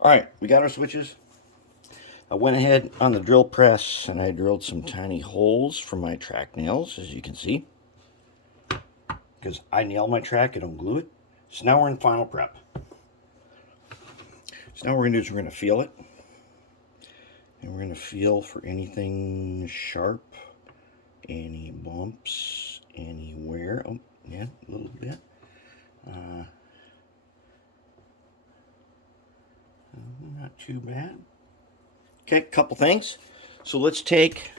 Alright, we got our switches. I went ahead on the drill press and I drilled some tiny holes for my track nails, as you can see. Because I nail my track, I don't glue it. So now we're in final prep. So now what we're going to do is we're going to feel it. And we're going to feel for anything sharp, any bumps, any wear. Oh, yeah, a little bit. Not too bad. Okay, couple things. So let's take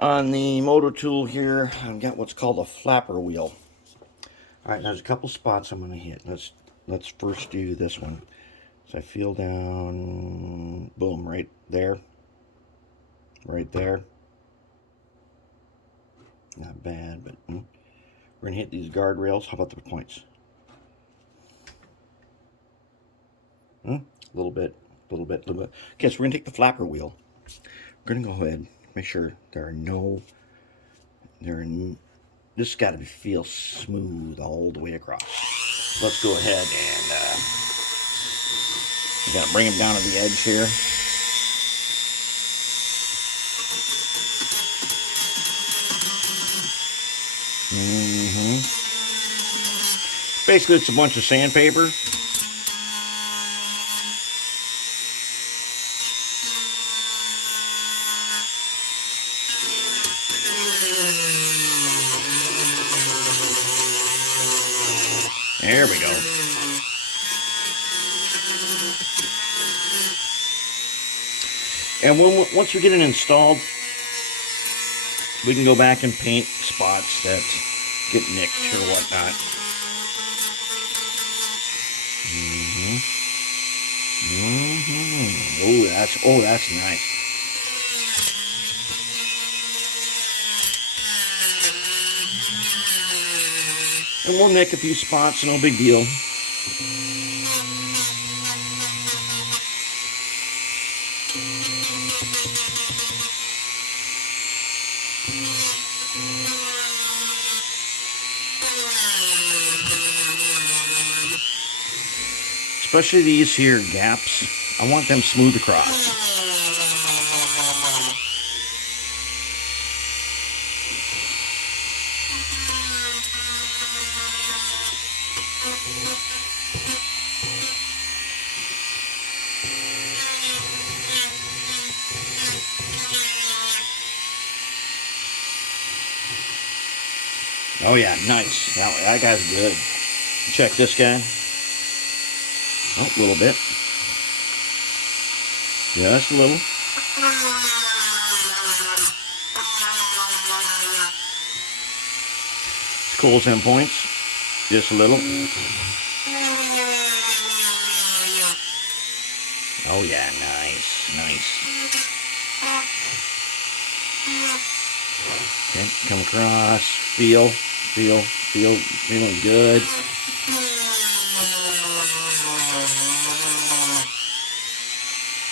on the motor tool here. I've got what's called a flapper wheel. All right, there's a couple spots I'm going to hit. Let's first do this one. So I feel down, boom, right there, right there. Not bad, but we're going to hit these guardrails. How about the points? A little bit, a little bit, a little bit. Okay, so we're going to take the flapper wheel. We're going to go ahead, make sure there are no, this got to feel smooth all the way across. Let's go ahead and we got to bring them down to the edge here. Basically, it's a bunch of sandpaper. There we go. And once we get it installed, we can go back and paint spots that get nicked or whatnot. Oh, that's nice. And we'll nick a few spots, no big deal. Especially these here gaps, I want them smooth across. Oh yeah, nice. That guy's good. Check this guy. Oh, a little bit. Just a little. Cool 10 points. Just a little. Oh yeah, nice, nice. Okay, come across, feeling good.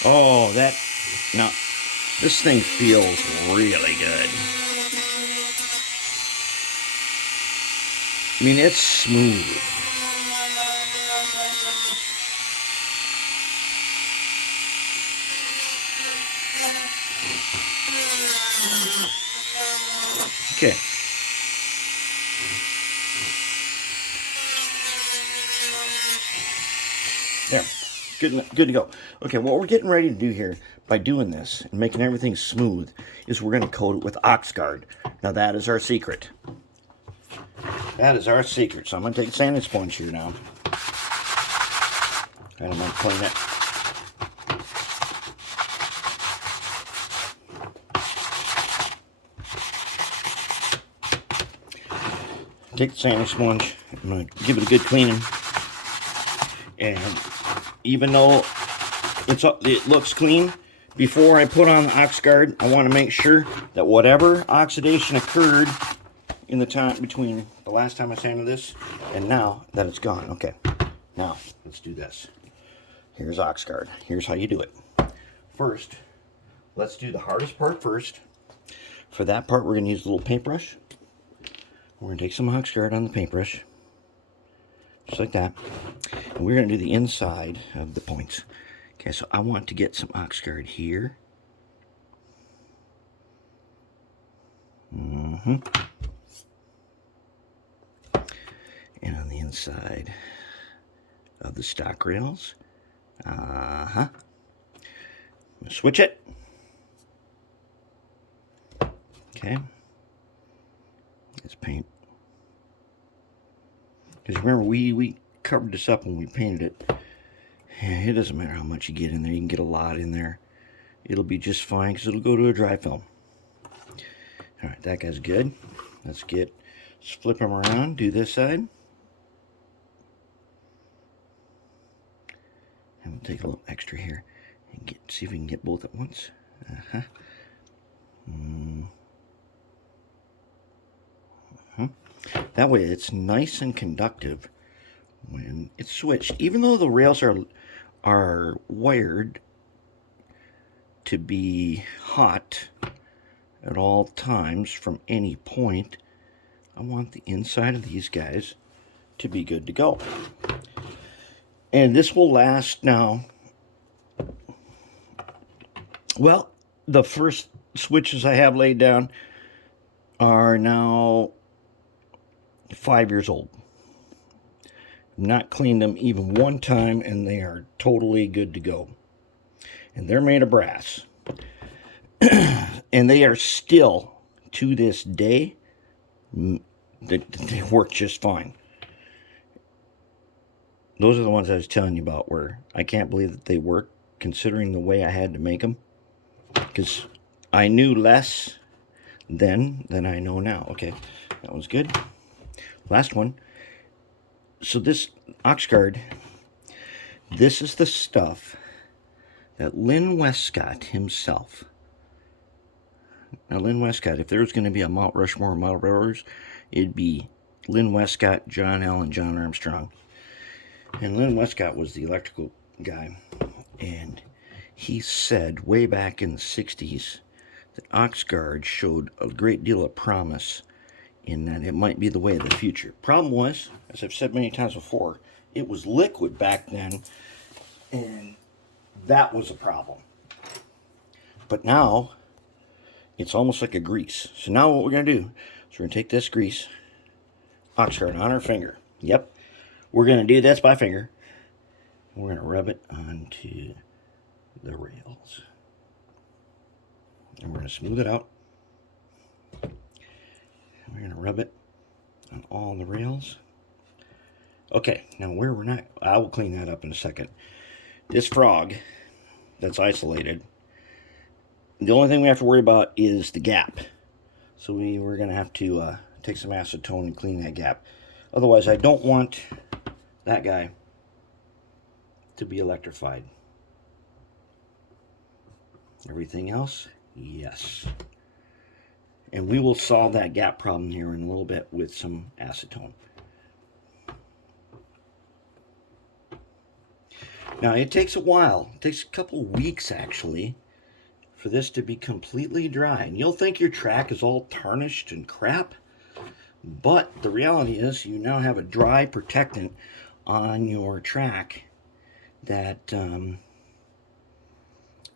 Oh, no, this thing feels really good. I mean, it's smooth. Okay. There. Good to go. Okay, what we're getting ready to do here by doing this and making everything smooth is we're going to coat it with Oxgard. Now that is our secret. That is our secret. So I'm going to take a sanding sponge here now. And I'm going to clean it. Take the sanding sponge. I'm going to give it a good cleaning. And even though it looks clean, before I put on the Oxgard, I want to make sure that whatever oxidation occurred in the time between the last time I sanded this and now, that it's gone. Okay, now let's do this. Here's Oxgard. Here's how you do it. First, let's do the hardest part first. For that part, we're going to use a little paintbrush. We're going to take some Oxgard on the paintbrush. just like that. And we're going to do the inside of the points. Okay, so I want to get some Oxgard here. And on the inside of the stock rails. Switch it. Okay. Let's paint. Because remember, we covered this up when we painted it. And it doesn't matter how much you get in there. You can get a lot in there. It'll be just fine because it'll go to a dry film. All right, that guy's good. Let's flip him around. Do this side. And we'll take a little extra here and see if we can get both at once. That way it's nice and conductive when it's switched. Even though the rails are wired to be hot at all times from any point, I want the inside of these guys to be good to go. And this will last now. Well, the first switches I have laid down are now 5 years old. Not cleaned them even one time, and they are totally good to go. And they're made of brass. And they are still, to this day, they work just fine. Those are the ones I was telling you about where I can't believe that they work, considering the way I had to make them. Because I knew less then than I know now. Okay, that was good. Last one. So this Oxgard, this is the stuff that Lynn Westcott himself. Now, Lynn Westcott, if there was going to be a Mount Rushmore of model railroaders, it'd be Lynn Westcott, John Allen, John Armstrong. And Lynn Westcott was the electrical guy. And he said way back in the 60s that Oxgard showed a great deal of promise in that it might be the way of the future. Problem was, as I've said many times before, it was liquid back then, and that was a problem. But now, it's almost like a grease. So now what we're going to do is we're going to take this grease, Oxgard, on our finger. Yep. We're going to do this by finger. We're going to rub it onto the rails. And we're going to smooth it out. We're going to rub it on all the rails. Okay, now where we're not, I will clean that up in a second. This frog that's isolated, the only thing we have to worry about is the gap. So we're going to have to take some acetone and clean that gap. Otherwise, I don't want that guy to be electrified. Everything else, yes. And we will solve that gap problem here in a little bit with some acetone. Now, it takes a while. It takes a couple weeks, actually, for this to be completely dry. And you'll think your track is all tarnished and crap, but the reality is you now have a dry protectant on your track that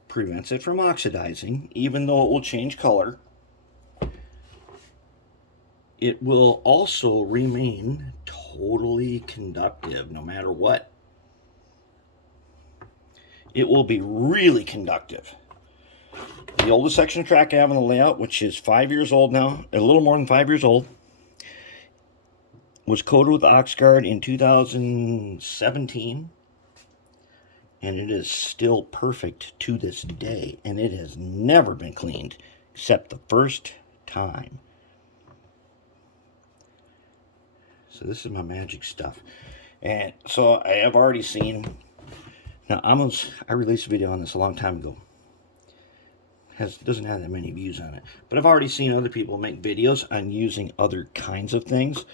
prevents it from oxidizing. Even though it will change color, it will also remain totally conductive no matter what. It will be really conductive. The oldest section of track I have in the layout, which is 5 years old now, a little more than 5 years old, was coated with Oxgard in 2017, and it is still perfect to this day, and it has never been cleaned except the first time. So this is my magic stuff. And so I have already seen, now I released a video on this a long time ago. Doesn't have that many views on it, but I've already seen other people make videos on using other kinds of things.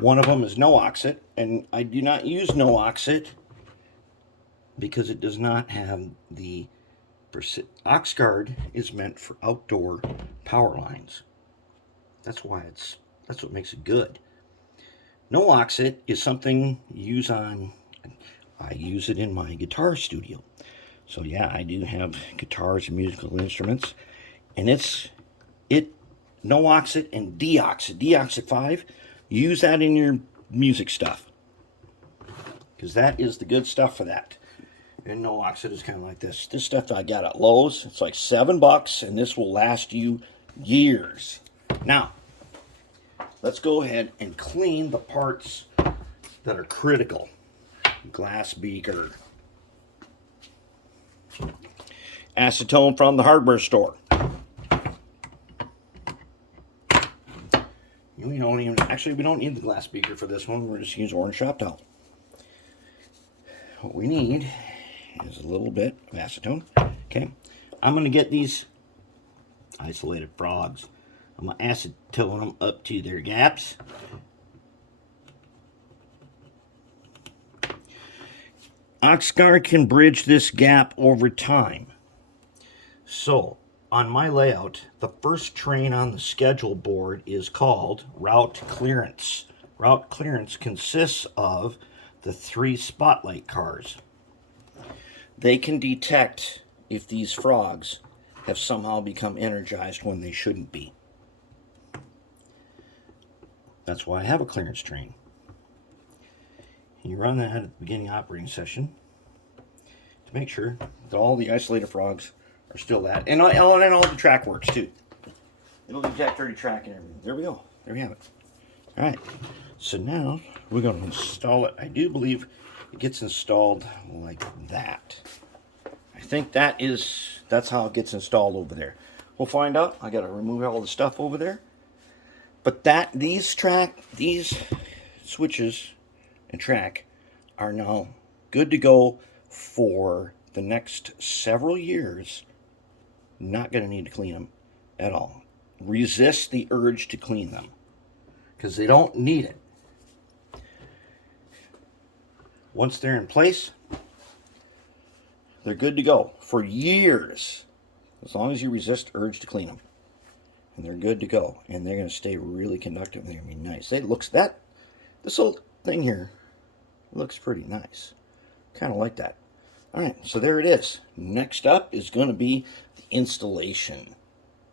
One of them is no oxit, and I do not use no oxit because it does not have the Oxgard is meant for outdoor power lines. That's what makes it good. No oxid is something you use I use it in my guitar studio. So yeah, I do have guitars and musical instruments, and no oxid and deoxit 5. Use that in your music stuff, because that is the good stuff for that. And no oxid is kind of like this. This stuff I got at Lowe's. It's like $7, and this will last you years. Now, let's go ahead and clean the parts that are critical. Glass beaker. Acetone from the hardware store. We don't need the glass beaker for this one. We're just use orange shop towel. What we need is a little bit of acetone. Okay, I'm going to get these isolated frogs. I'm going to acetone them up to their gaps. Oxgard can bridge this gap over time. So, on my layout, the first train on the schedule board is called route clearance. Route clearance consists of the 3 spotlight cars. They can detect if these frogs have somehow become energized when they shouldn't be. That's why I have a clearance train. You run that at the beginning operating session to make sure that all the isolated frogs are still that. And all the track works too. It'll detect dirty track and everything. There we go. There we have it. Alright. So now we're going to install it. I do believe it gets installed like that. I think that's how it gets installed over there. We'll find out. I got to remove all the stuff over there. But these switches and track are now good to go for the next several years. Not going to need to clean them at all. Resist the urge to clean them because they don't need it. Once they're in place, they're good to go for years, as long as you resist urge to clean them. And they're good to go, and they're going to stay really conductive. They're going to be nice. This whole thing here looks pretty nice. Kind of like that. All right, so there it is. Next up is going to be the installation.